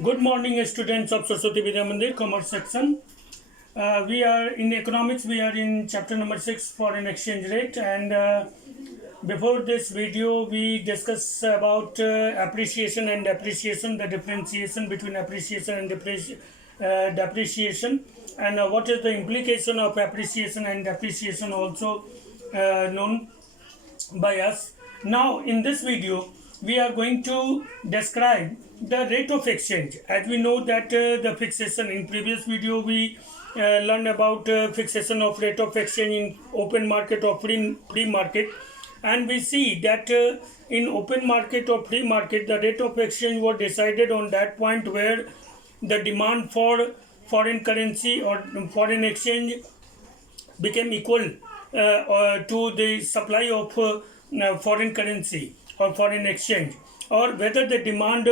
Good morning, students of Saraswati Vidya Mandir, Commerce section. We are in economics. We are in chapter number 6, foreign exchange rate. And before this video, we discuss about appreciation and depreciation, the differentiation between appreciation and depreciation, and what is the implication of appreciation and depreciation, also known by us. Now, in this video, we are going to describe the rate of exchange. As we know that the fixation in previous video we learned about fixation of rate of exchange in open market or free market, and we see that in open market or free market the rate of exchange was decided on that point where the demand for foreign currency or foreign exchange became equal to the supply of foreign currency or foreign exchange, or whether the demand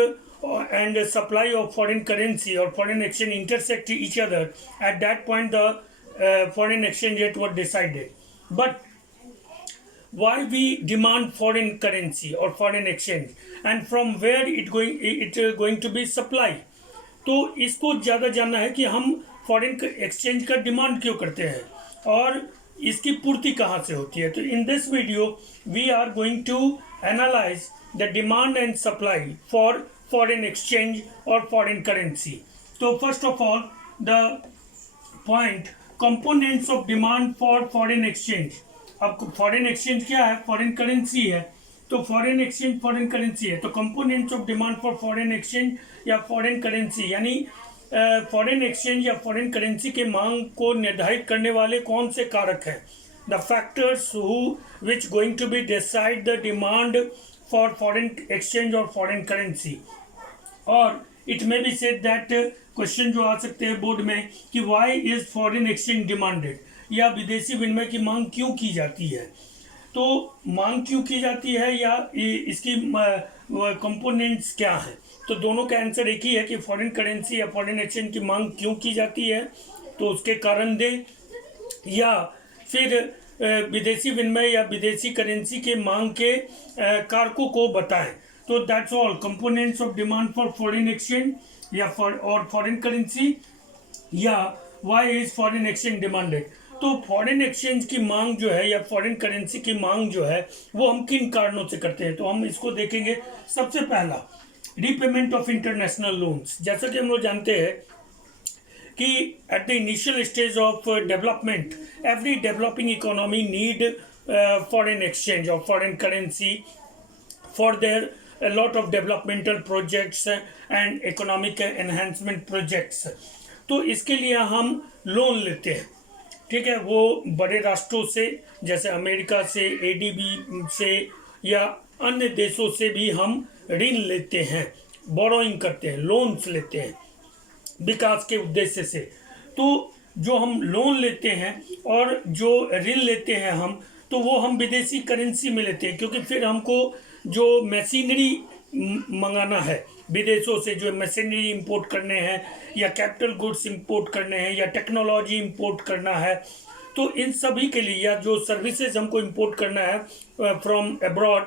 and supply of foreign currency or foreign exchange intersect each other. At that point the foreign exchange rate was decided. But why we demand foreign currency or foreign exchange, and from where it going to be supply? तो इसको ज़्यादा जानना है कि हम foreign exchange का demand क्यों करते हैं और इसकी पूर्ति कहाँ से होती है. तो in this video we are going to analyse the demand and supply for foreign exchange और फॉरेन करेंसी. तो first of all the point components of demand for foreign exchange. अब फॉरेन एक्सचेंज क्या है? फॉरेन करेंसी है. तो foreign exchange foreign currency है. तो components of demand for foreign exchange या फॉरेन करेंसी, यानी फॉरेन एक्सचेंज या फॉरेन करेंसी के मांग को निर्धारित करने वाले कौन से कारक हैं? The factors which going to be decide the demand for foreign exchange और फॉरेन करेंसी. और it may be said that question जो आ सकते हैं बोर्ड में कि why is foreign exchange demanded, या विदेशी विनिमय की मांग क्यों की जाती है. तो मांग क्यों की जाती है या इसकी कंपोनेंट्स क्या है? तो दोनों का आंसर एक ही है कि फॉरेन करेंसी या फॉरेन एक्सचेंज की मांग क्यों की जाती है, तो उसके कारण दें, या फिर विदेशी विनिमय या विदेशी करेंसी के मांग के कारकों को बताएं. तो that's all components of demand for foreign exchange या फॉरेन करेंसी, या why is foreign exchange demanded. तो फॉरेन एक्सचेंज की मांग जो है या फॉरेन करेंसी की मांग जो है वो हम किन कारणों से करते हैं, तो हम इसको देखेंगे. सबसे पहला रीपेमेंट ऑफ इंटरनेशनल लोन्स. जैसा कि हम लोग जानते हैं कि at the initial stage of development every developing economy need foreign exchange और foreign currency for their a lot of developmental projects and economic enhancement projects. तो इसके लिए हम लोन लेते हैं, ठीक है, वो बड़े राष्ट्रों से जैसे अमेरिका से, एडीबी से या अन्य देशों से भी हम ऋण लेते हैं, बोरोइंग करते हैं, लोन्स लेते हैं विकास के उद्देश्य से. तो जो हम लोन लेते हैं और जो ऋण लेते हैं हम, तो वो हम विदेशी करेंसी में लेते हैं, क्योंकि फिर हमको जो मशीनरी मंगाना है विदेशों से, जो मशीनरी इंपोर्ट करने हैं या कैपिटल गुड्स इंपोर्ट करने हैं या टेक्नोलॉजी इंपोर्ट करना है, तो इन सभी के लिए, या जो सर्विसेज हमको इंपोर्ट करना है फ्रॉम अब्रॉड,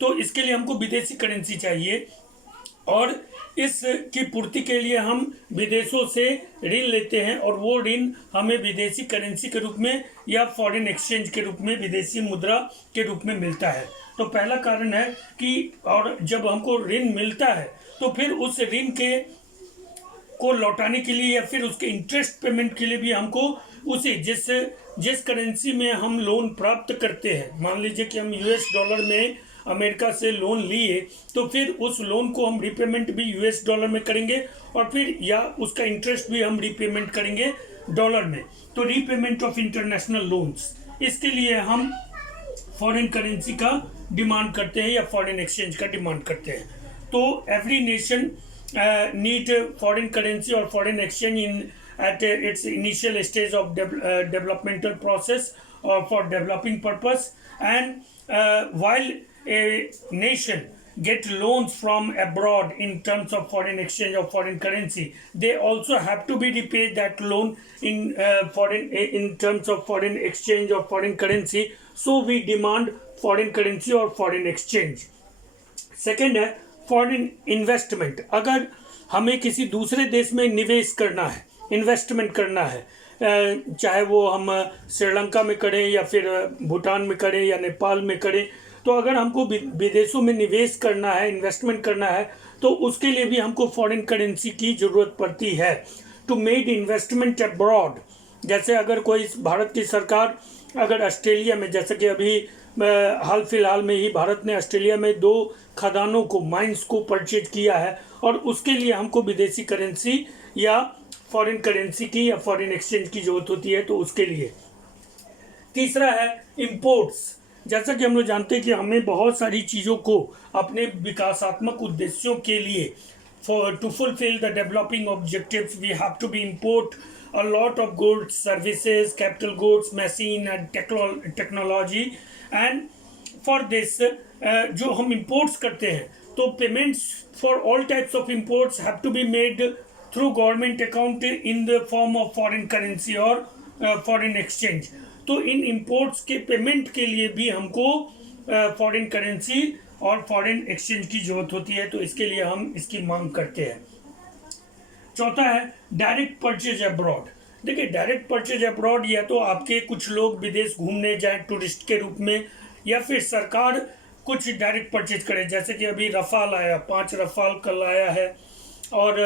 तो इसके लिए हमको विदेशी करेंसी चाहिए. और इस की पूर्ति के लिए हम विदेशों से ऋण लेते हैं और वो ऋण हमें विदेशी करेंसी के रूप में या फॉरेन एक्सचेंज के रूप में, विदेशी मुद्रा के रूप में मिलता है. तो पहला कारण है कि, और जब हमको ऋण मिलता है तो फिर उस ऋण के को लौटाने के लिए या फिर उसके इंटरेस्ट पेमेंट के लिए भी हमको उसी जिस करेंसी में हम लोन प्राप्त करते हैं, मान लीजिए कि हम यूएस डॉलर में अमेरिका से लोन लिए, तो फिर उस लोन को हम रीपेमेंट भी यूएस डॉलर में करेंगे और फिर या उसका इंटरेस्ट भी हम रीपेमेंट करेंगे डॉलर में. तो रीपेमेंट ऑफ इंटरनेशनल लोन्स, इसके लिए हम फॉरेन करेंसी का डिमांड करते हैं या फॉरेन एक्सचेंज का डिमांड करते हैं. तो every nation need foreign currency और foreign exchange in at its initial stage of developmental process or for developing purpose. And while a nation get loans from abroad in terms of foreign exchange or foreign currency, they also have to be repaid that loan in terms of foreign exchange or foreign currency. So we demand foreign currency or foreign exchange. Second है foreign investment. अगर हमें किसी दूसरे देश में निवेश करना है, इन्वेस्टमेंट करना है, चाहे वो हम श्रीलंका में करें या फिर भूटान में करें या नेपाल में करें, तो अगर हमको विदेशों में निवेश करना है, इन्वेस्टमेंट करना है, तो उसके लिए भी हमको फॉरेन करेंसी की ज़रूरत पड़ती है टू मेड इन्वेस्टमेंट अब्रॉड। जैसे अगर कोई भारत की सरकार अगर ऑस्ट्रेलिया में, जैसे कि अभी हाल फिलहाल में ही भारत ने ऑस्ट्रेलिया में 2 खदानों को, माइंस को परचेज किया है, और उसके लिए हमको विदेशी करेंसी या फॉरेन करेंसी की या फॉरेन एक्सचेंज की ज़रूरत होती है, तो उसके लिए। तीसरा है इंपोर्ट्स। जैसा कि हम लोग जानते हैं कि हमें बहुत सारी चीज़ों को अपने विकासात्मक उद्देश्यों के लिए to fulfill the developing objectives, we have to be import a lot of goods, services, capital goods, machine and technology. And for this, जो हम imports करते हैं, तो payments for all types of imports have to be made through government account in the form of foreign currency or foreign exchange. तो इन imports के payment के लिए भी हमको फॉरेन करेंसी और फॉरेन एक्सचेंज की जरूरत होती है, तो इसके लिए हम इसकी मांग करते हैं। चौथा है डायरेक्ट परचेज अब्रॉड। देखिए, डायरेक्ट परचेज अब्रॉड या तो आपके कुछ लोग विदेश घूमने जाए टूरिस्ट के रूप में, या फिर सरकार कुछ डायरेक्ट परचेज करे, जैसे कि अभी रफाल आया, 5 रफाल कल आया है, और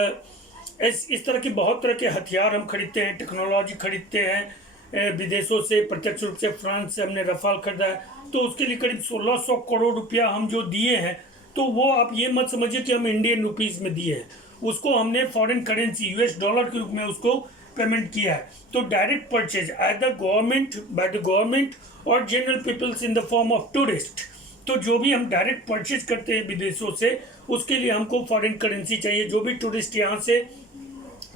इस तरह के बहुत तरह के हथियार हम खरीदते हैं, टेक्नोलॉजी खरीदते हैं विदेशों से। प्रत्यक्ष रूप से फ्रांस से हमने रफाल खरीदा है, तो उसके लिए करीब 1600 करोड़ रुपया हम जो दिए हैं, तो वो आप ये मत समझिए कि हम इंडियन रुपीस में दिए हैं, उसको हमने फॉरेन करेंसी यूएस डॉलर के रूप में उसको पेमेंट किया है। तो direct purchase either government, by the government और general peoples in the form of tourist. तो जो भी हम डायरेक्ट परचेज करते हैं विदेशों से, उसके लिए हमको फॉरेन करेंसी चाहिए। जो भी टूरिस्ट यहाँ से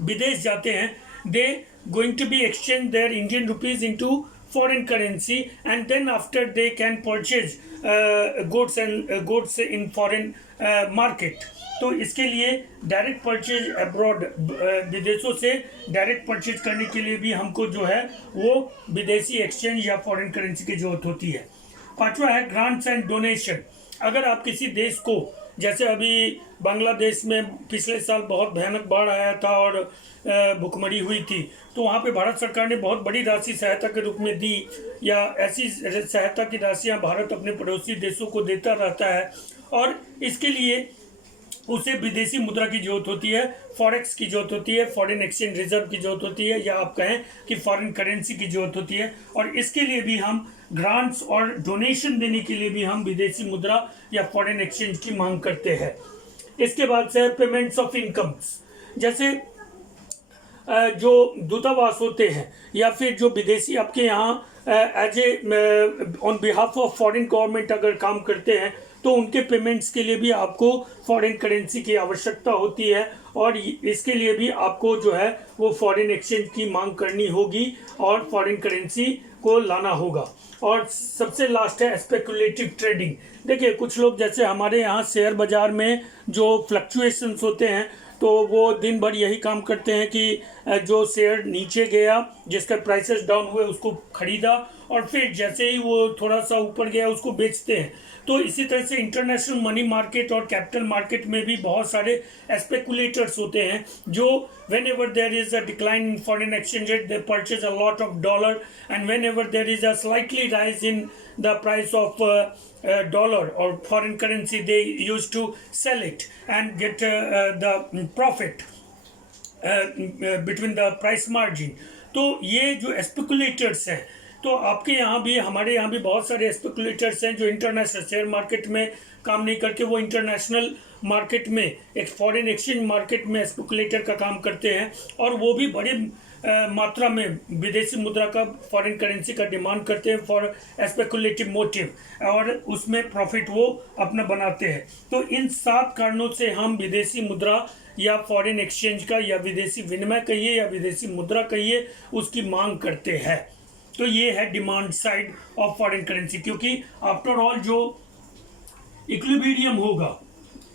विदेश जाते हैं, दे going to be exchange their Indian rupees into foreign currency, and then after they can purchase goods in foreign market. तो इसके लिए डायरेक्ट परचेज अब्रॉड, विदेशों से डायरेक्ट परचेज करने के लिए भी हमको जो है वो विदेशी एक्सचेंज या फॉरेन करेंसी की जरूरत होती है। पांचवा है ग्रांट्स एंड डोनेशन। अगर आप किसी देश को, जैसे अभी बांग्लादेश में पिछले साल बहुत भयानक बाढ़ आया था और भुखमरी हुई थी, तो वहाँ पे भारत सरकार ने बहुत बड़ी राशि सहायता के रूप में दी, या ऐसी सहायता की राशियाँ भारत अपने पड़ोसी देशों को देता रहता है, और इसके लिए उसे विदेशी मुद्रा की जरूरत होती है, फॉरेक्स की जरूरत होती है, फॉरेन एक्सचेंज रिजर्व की जरूरत होती है, या आप कहें कि फॉरेन करेंसी की जरूरत होती है। और इसके लिए भी हम ग्रांट्स और डोनेशन देने के लिए भी हम विदेशी मुद्रा या फॉरेन एक्सचेंज की मांग करते हैं। इसके बाद से पेमेंट्स ऑफ इनकम्स, जैसे जो दूतावास होते हैं या फिर जो विदेशी आपके यहाँ as a on behalf of foreign government अगर काम करते हैं, तो उनके पेमेंट्स के लिए भी आपको फॉरेन करेंसी की आवश्यकता होती है, और इसके लिए भी आपको जो है वो फॉरेन एक्सचेंज की मांग करनी होगी और फॉरेन करेंसी को लाना होगा। और सबसे लास्ट है स्पेकुलेटिव ट्रेडिंग। देखिए, कुछ लोग जैसे हमारे यहाँ शेयर बाजार में जो फ्लक्चुएशंस होते हैं, तो वो दिन भर यही काम करते हैं कि जो शेयर नीचे गया, जिसका प्राइसेस डाउन हुए, उसको खरीदा, और फिर जैसे ही वो थोड़ा सा ऊपर गया उसको बेचते हैं। तो इसी तरह से इंटरनेशनल मनी मार्केट और कैपिटल मार्केट में भी बहुत सारे स्पेकुलेटर्स होते हैं, जो whenever there is a decline in foreign exchange rate, they purchase a lot of dollar, and whenever there is a slightly rise in the price of dollar or foreign currency, they used to sell it and get the profit between the price margin. तो ये जो speculators हैं, तो आपके यहाँ भी, हमारे यहाँ भी बहुत सारे स्पेकुलेटर्स हैं जो इंटरनेशनल शेयर मार्केट में काम नहीं करके वो इंटरनेशनल मार्केट में, एक फॉरेन एक्सचेंज मार्केट में स्पेकुलेटर का काम करते हैं, और वो भी बड़ी मात्रा में विदेशी मुद्रा का, फॉरेन करेंसी का डिमांड करते हैं फॉर स्पेकुलेटिव मोटिव, और उसमें प्रॉफिट वो अपना बनाते हैं। तो इन 7 कारणों से हम विदेशी मुद्रा या फॉरेन एक्सचेंज का, या विदेशी विनिमय कहिए या विदेशी मुद्रा कहिए, उसकी मांग करते हैं। तो ये है demand side of foreign currency, क्योंकि आफ्टर ऑल जो इक्विलिब्रियम होगा,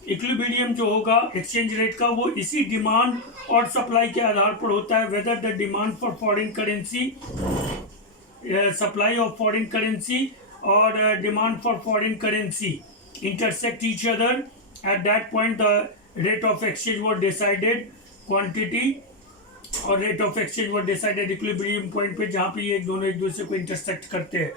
इक्विलिब्रियम जो होगा एक्सचेंज रेट का, वो इसी डिमांड और सप्लाई के आधार पर होता है। Whether the demand for foreign currency, supply of foreign currency और demand for foreign currency intersect each other, at that point the rate of exchange was decided quantity और rate of exchange was decided equilibrium point पे, जहाँ पे ये दोनों एक दूसरे को इंटरसेक्ट करते हैं।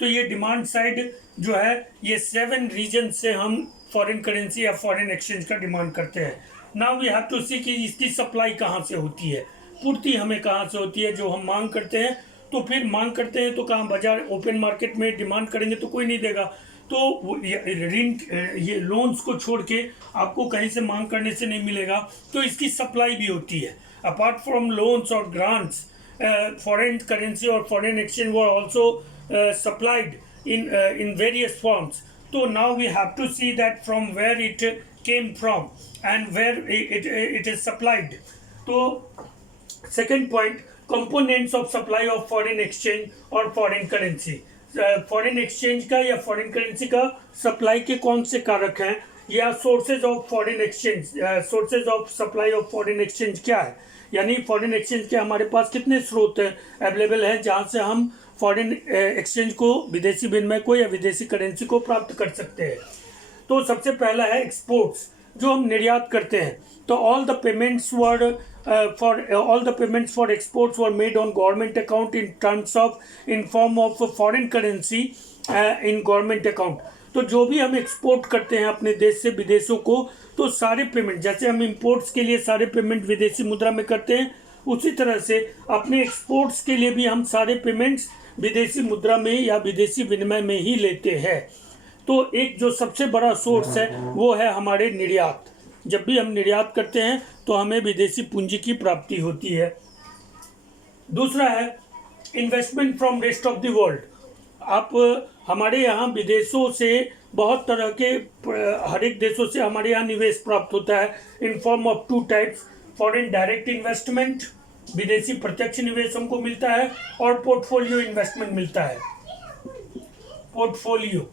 तो ये डिमांड साइड जो है ये 7 रीजन से हम फॉरेन करेंसी या फॉरेन एक्सचेंज का डिमांड करते हैं। नाउ वी हैव टू सी कि इसकी सप्लाई कहाँ से होती है, पूर्ति हमें कहाँ से होती है। जो हम मांग करते हैं तो फिर मांग करते हैं तो कहाँ, बाजार ओपन मार्केट में डिमांड करेंगे तो कोई नहीं देगा, तो ऋण ये लोन्स को छोड़ के आपको कहीं से मांग करने से नहीं मिलेगा, तो इसकी सप्लाई भी होती है। अपार्ट फ्रॉम लोन्स और ग्रांट्स, फॉरेन करेंसी और foreign exchange were also supplied in various forms. So now we have to see that from where it came from and where it is supplied. So second point, components of supply of foreign exchange or foreign currency. Foreign exchange का या foreign currency का supply के कौन से कारक हैं, या sources of foreign exchange, sources of supply of foreign exchange क्या है, यानी फॉरेन एक्सचेंज के हमारे पास कितने स्रोत अवेलेबल हैं जहां से हम फॉरेन एक्सचेंज को, विदेशी विनिमय को या विदेशी करेंसी को प्राप्त कर सकते हैं। तो सबसे पहला है एक्सपोर्ट्स, जो हम निर्यात करते हैं। तो all the payments for exports were made on government account in terms of in form of foreign currency in government account. तो जो भी हम एक्सपोर्ट करते हैं अपने देश से विदेशों को, तो सारे पेमेंट, जैसे हम इंपोर्ट्स के लिए सारे पेमेंट विदेशी मुद्रा में करते हैं, उसी तरह से अपने एक्सपोर्ट्स के लिए भी हम सारे पेमेंट्स विदेशी मुद्रा में या विदेशी विनिमय में ही लेते हैं। तो एक जो सबसे बड़ा सोर्स है वो है हमारे निर्यात। जब भी हम निर्यात करते हैं तो हमें विदेशी पूंजी की प्राप्ति होती है। दूसरा है investment from rest of the world. आप हमारे यहाँ विदेशों से बहुत तरह के, हर एक देशों से हमारे यहाँ निवेश प्राप्त होता है in form of 2 types, foreign direct investment, विदेशी प्रत्यक्ष निवेश हमको मिलता है, और पोर्टफोलियो इन्वेस्टमेंट मिलता है। पोर्टफोलियो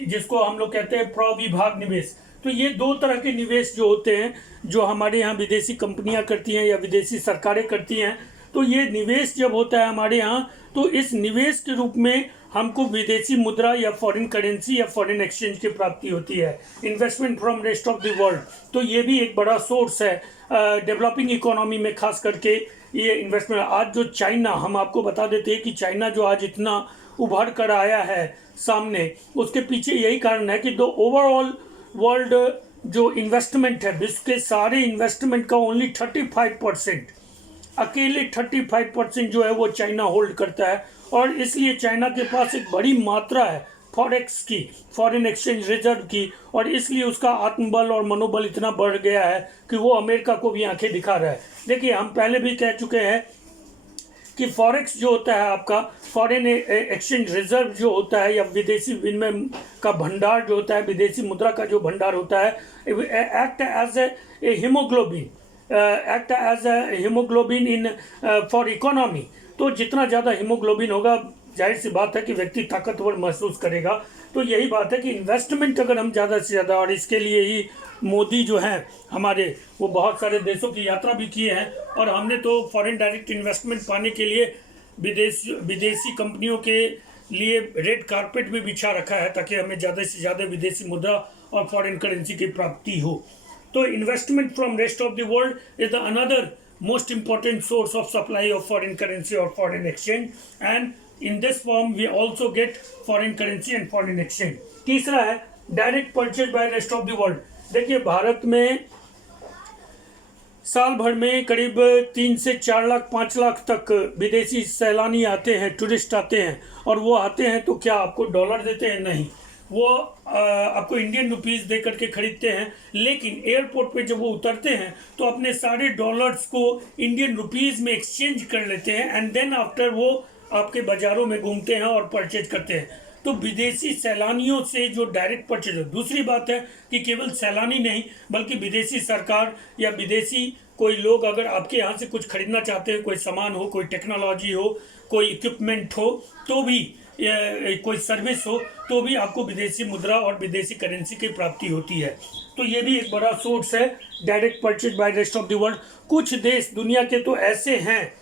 जिसको हम लोग कहते हैं प्रविभाग निवेश। तो ये 2 तरह के निवेश जो होते हैं, जो हमारे यहाँ विदेशी कंपनियां करती हैं या विदेशी सरकारें करती हैं। तो ये निवेश जब होता है हमारे यहाँ, तो इस निवेश के रूप में हमको विदेशी मुद्रा या फॉरेन करेंसी या फॉरेन एक्सचेंज की प्राप्ति होती है। Investment from rest of the world, तो ये भी एक बड़ा सोर्स है डेवलपिंग इकोनॉमी में, खास करके ये इन्वेस्टमेंट। आज जो चाइना, हम आपको बता देते हैं कि चाइना जो आज इतना उभर कर आया है सामने, उसके पीछे यही कारण है कि दो ओवरऑल वर्ल्ड जो इन्वेस्टमेंट है, विश्व के सारे इन्वेस्टमेंट का ओनली 35%, अकेले 35% जो है वो चाइना होल्ड करता है। और इसलिए चाइना के पास एक बड़ी मात्रा है फॉरेक्स की, फॉरेन एक्सचेंज रिजर्व की, और इसलिए उसका आत्मबल और मनोबल इतना बढ़ गया है कि वो अमेरिका को भी आंखें दिखा रहा है। देखिए, हम पहले भी कह चुके हैं कि फॉरेक्स जो होता है आपका, फॉरेन एक्सचेंज रिजर्व जो होता है, या विदेशी विनिमय का भंडार जो होता है, विदेशी मुद्रा का जो भंडार होता है, act as a haemoglobin in for economy. तो जितना ज़्यादा हीमोग्लोबिन होगा, जाहिर सी बात है कि व्यक्ति ताकतवर महसूस करेगा। तो यही बात है कि इन्वेस्टमेंट अगर हम ज़्यादा से ज़्यादा, और इसके लिए ही मोदी जो हैं हमारे, वो बहुत सारे देशों की यात्रा भी किए हैं, और हमने तो फॉरेन डायरेक्ट इन्वेस्टमेंट पाने के लिए विदेशी कंपनियों के लिए रेड कारपेट भी बिछा रखा है, ताकि हमें ज़्यादा से ज़्यादा विदेशी मुद्रा और फॉरेन करेंसी की प्राप्ति हो। तो investment from rest of the world is the another most important source of supply of foreign currency or foreign exchange, and in this form we also get foreign currency and foreign exchange. तीसरा है direct purchase by rest of the world. देखिए, भारत में साल भर में करीब 3 से 4 लाख 5 लाख तक विदेशी सैलानी आते हैं, टूरिस्ट आते हैं, और वो आते हैं तो क्या आपको डॉलर देते हैं? नहीं, वो आपको इंडियन रुपीस दे करके खरीदते हैं। लेकिन एयरपोर्ट पे जब वो उतरते हैं तो अपने सारे डॉलर्स को इंडियन रुपीस में एक्सचेंज कर लेते हैं, एंड देन आफ्टर वो आपके बाज़ारों में घूमते हैं और परचेज करते हैं। तो विदेशी सैलानियों से जो डायरेक्ट परचेज हो। दूसरी बात है कि केवल सैलानी नहीं, बल्कि विदेशी सरकार या विदेशी कोई लोग अगर आपके यहाँ से कुछ खरीदना चाहते हैं, कोई सामान हो, कोई टेक्नोलॉजी हो, कोई इक्विपमेंट हो, तो भी कोई सर्विस हो, तो भी आपको विदेशी मुद्रा और विदेशी करेंसी की प्राप्ति होती है। तो ये भी एक बड़ा सोर्स है direct purchase by rest of the world. कुछ देश दुनिया के तो ऐसे हैं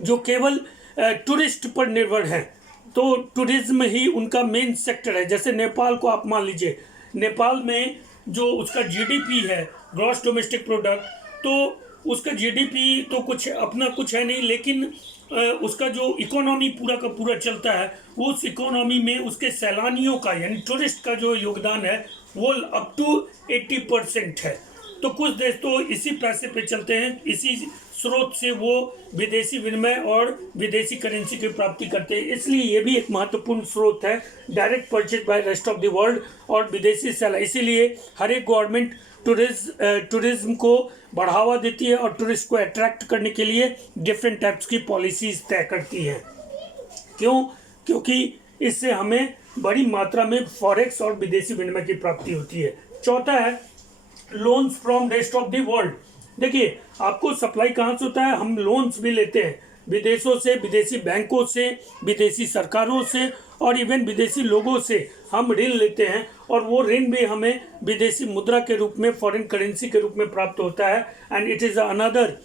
जो केवल टूरिस्ट पर निर्भर हैं, तो टूरिज्म ही उनका मेन सेक्टर है। जैसे नेपाल को आप मान लीजिए, नेपाल में जो उसका जीडीपी है, ग्रॉस डोमेस्टिक प्रोडक्ट, तो उसका जीडीपी तो कुछ अपना कुछ है नहीं, लेकिन उसका जो इकोनॉमी पूरा का पूरा चलता है, उस इकोनॉमी में उसके सैलानियों का यानी टूरिस्ट का जो योगदान है वो अप टू 80% है। तो कुछ देश तो इसी पैसे पे चलते हैं, इसी स्रोत से वो विदेशी विनिमय और विदेशी करेंसी की प्राप्ति करते हैं। इसलिए ये भी एक महत्वपूर्ण स्रोत है, direct purchase by rest of the world और विदेशी सैलानी। इसीलिए हर एक गवर्नमेंट टूरिज्म को बढ़ावा देती है और टूरिस्ट को अट्रैक्ट करने के लिए डिफरेंट टाइप्स की पॉलिसीज तय करती है। क्यों? क्योंकि इससे हमें बड़ी मात्रा में फॉरेक्स और विदेशी विनिमय की प्राप्ति होती है। चौथा है loans from rest of the world. देखिए, आपको सप्लाई कहाँ से होता है? हम लोन्स भी लेते हैं विदेशों से, विदेशी बैंकों से, विदेशी सरकारों से और इवन विदेशी लोगों से हम ऋण लेते हैं, और वो ऋण भी हमें विदेशी मुद्रा के रूप में, फॉरेन करेंसी के रूप में प्राप्त होता है। And it is another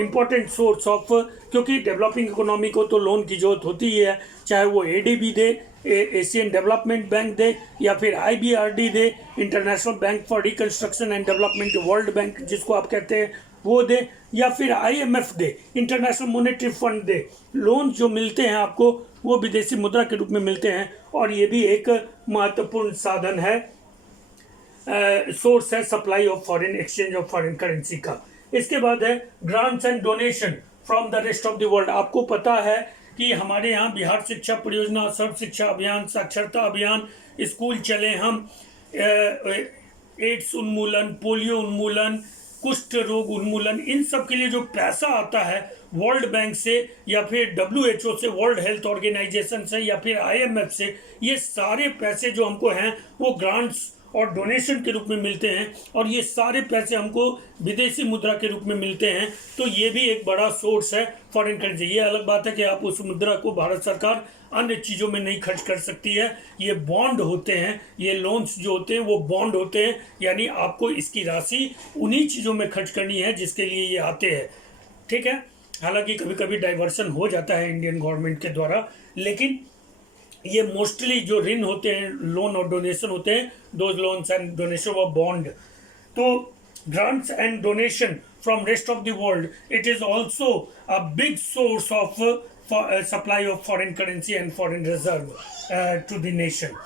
important source of, क्योंकि डेवलपिंग इकोनॉमी को तो लोन की जरूरत होती ही है, चाहे वो एडीबी दे, एशियन डेवलपमेंट बैंक दे, या फिर IBRD they, international bank for reconstruction and development, world bank जिसको आप कहते हैं वो दे, या फिर आईएमएफ दे, इंटरनेशनल मॉनेटरी फंड दे। लोन जो मिलते हैं आपको वो विदेशी मुद्रा के रूप में मिलते हैं, और ये भी एक महत्वपूर्ण साधन है, सोर्स है supply of foreign exchange of foreign currency का। इसके बाद है grants and donation from the rest of the world. आपको पता है कि हमारे यहाँ बिहार शिक्षा परियोजना, सर्व शिक्षा अभियान, साक्षरता अभियान, स्कूल चले हम, एड्स उन्मूलन, पोलियो उन्मूलन, कुष्ठ रोग उन्मूलन, इन सब के लिए जो पैसा आता है वर्ल्ड बैंक से या फिर WHO से, वर्ल्ड हेल्थ ऑर्गेनाइजेशन से या फिर IMF से, ये सारे पैसे जो हमको हैं वो ग्रांट्स और डोनेशन के रूप में मिलते हैं, और ये सारे पैसे हमको विदेशी मुद्रा के रूप में मिलते हैं। तो ये भी एक बड़ा सोर्स है फॉरेन करेंसी। ये अलग बात है कि आप उस मुद्रा को भारत सरकार अन्य चीज़ों में नहीं खर्च कर सकती है। ये बॉन्ड होते हैं, ये लोन्स जो होते हैं वो बॉन्ड होते हैं, यानी आपको इसकी राशि उन्हीं चीज़ों में खर्च करनी है जिसके लिए ये आते हैं। ठीक है, हालांकि कभी कभी डाइवर्सन हो जाता है इंडियन गवर्नमेंट के द्वारा, लेकिन ये मोस्टली जो ऋण होते हैं, लोन और डोनेशन होते हैं, those loans and donation of bond. तो grants and donation from rest of the world, it is also a big source of supply of foreign currency and foreign reserve to the nation.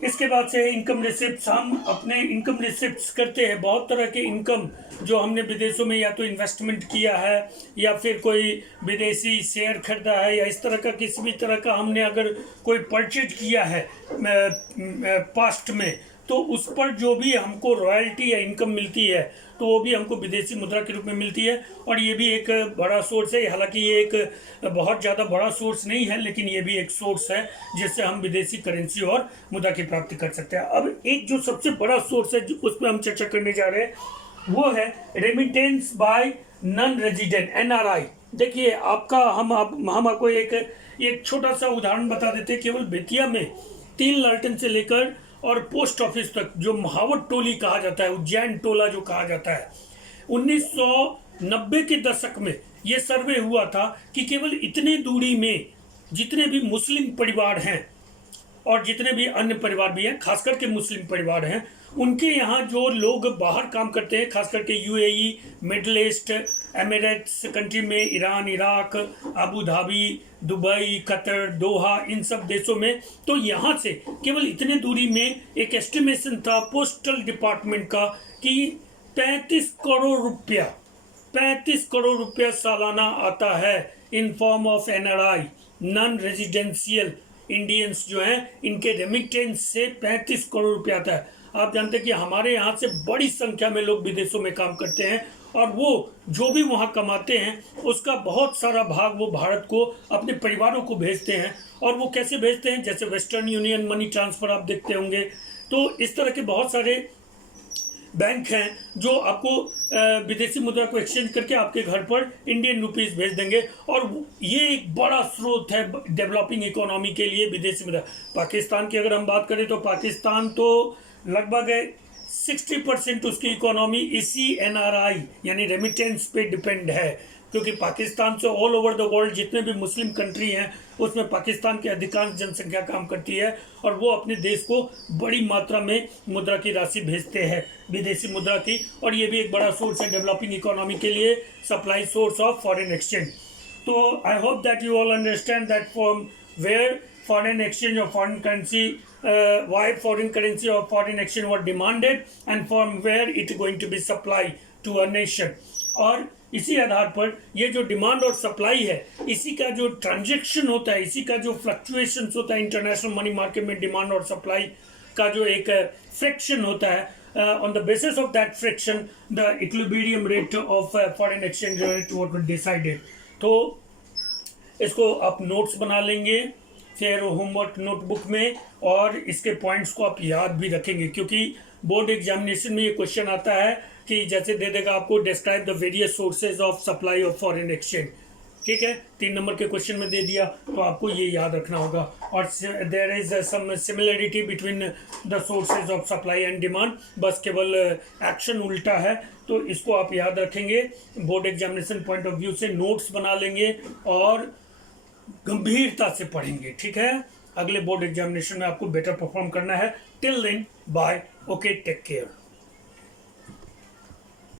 इसके बाद से income receipts. हम अपने income receipts करते हैं, बहुत तरह के इनकम जो हमने विदेशों में या तो इन्वेस्टमेंट किया है या फिर कोई विदेशी शेयर खरीदा है, या इस तरह का किसी भी तरह का हमने अगर कोई परचेज किया है पास्ट में, तो उस पर जो भी हमको रॉयल्टी या इनकम मिलती है तो वो भी हमको विदेशी मुद्रा के रूप में मिलती है, और ये भी एक बड़ा सोर्स है। हालांकि ये एक बहुत ज़्यादा बड़ा सोर्स नहीं है, लेकिन ये भी एक सोर्स है जिससे हम विदेशी करेंसी और मुद्रा की प्राप्ति कर सकते हैं। अब एक जो सबसे बड़ा सोर्स है उस पर हम चर्चा करने जा रहे हैं वो है remittance bye non resident, NRI। देखिए, आपका हम आपको एक छोटा सा उदाहरण बता देते हैं। केवल बेतिया में 3 लालटेन से लेकर और पोस्ट ऑफिस तक जो महावत टोली कहा जाता है, उज्जैन टोला जो कहा जाता है, 1990 के दशक में ये सर्वे हुआ था कि केवल इतने दूरी में जितने भी मुस्लिम परिवार हैं और जितने भी अन्य परिवार भी हैं, खास करके मुस्लिम परिवार हैं, उनके यहाँ जो लोग बाहर काम करते हैं, खास करके UAE, Middle East, Emirates country में, Iran, Iraq, Abu Dhabi, Dubai, Qatar, Doha, इन सब देशों में, तो यहाँ से केवल इतने दूरी में एक एस्टिमेशन था पोस्टल डिपार्टमेंट का कि 35 करोड़ रुपया सालाना आता है in form of NRI, non residential Indians जो हैं, इनके रेमिटेंस से 35 करोड़ रुपया आता है। आप जानते हैं कि हमारे यहाँ से बड़ी संख्या में लोग विदेशों में काम करते हैं, और वो जो भी वहाँ कमाते हैं उसका बहुत सारा भाग वो भारत को, अपने परिवारों को भेजते हैं। और वो कैसे भेजते हैं? जैसे वेस्टर्न यूनियन मनी ट्रांसफ़र आप देखते होंगे। तो इस तरह के बहुत सारे बैंक हैं जो आपको विदेशी मुद्रा को एक्सचेंज करके आपके घर पर इंडियन रुपीस भेज देंगे, और ये एक बड़ा स्रोत है डेवलपिंग इकोनॉमी के लिए विदेशी मुद्रा। पाकिस्तान की अगर हम बात करें तो पाकिस्तान तो लगभग 60% उसकी इकोनॉमी इसी NRI यानी रेमिटेंस पे डिपेंड है। क्योंकि पाकिस्तान से ऑल ओवर द वर्ल्ड जितने भी मुस्लिम कंट्री हैं उसमें पाकिस्तान की अधिकांश जनसंख्या काम करती है और वो अपने देश को बड़ी मात्रा में मुद्रा की राशि भेजते हैं, विदेशी मुद्रा की, और ये भी एक बड़ा सोर्स है डेवलपिंग इकोनॉमी के लिए, supply source of foreign exchange. So I hope that you all understand that from where foreign exchange or foreign currency, why foreign currency or foreign exchange were demanded and from where it going to be supplied to a nation. और इसी आधार पर ये जो demand और supply है, इसी का जो ट्रांजेक्शन होता है, इसी का जो फ्लक्चुएशंस होता है इंटरनेशनल मनी मार्केट में, डिमांड और सप्लाई का जो एक फ्रिक्शन होता है, on the basis of that friction the equilibrium rate of foreign exchange rate was decided. तो इसको आप नोट्स बना लेंगे फिर होमवर्क नोटबुक में, और इसके पॉइंट्स को आप याद भी रखेंगे, क्योंकि बोर्ड एग्जामिनेशन में ये क्वेश्चन आता है कि जैसे दे देगा आपको describe the various sources of supply of foreign exchange, ठीक है, 3 नंबर के क्वेश्चन में दे दिया, तो आपको ये याद रखना होगा। और there is some similarity between the sources of supply and demand, बस केवल एक्शन उल्टा है, तो इसको आप याद रखेंगे। Board examination point of view से नोट्स बना लेंगे और गंभीरता से पढ़ेंगे, ठीक है। अगले बोर्ड एग्जामिनेशन में आपको बेटर परफॉर्म करना है। Till then bye, okay, take care.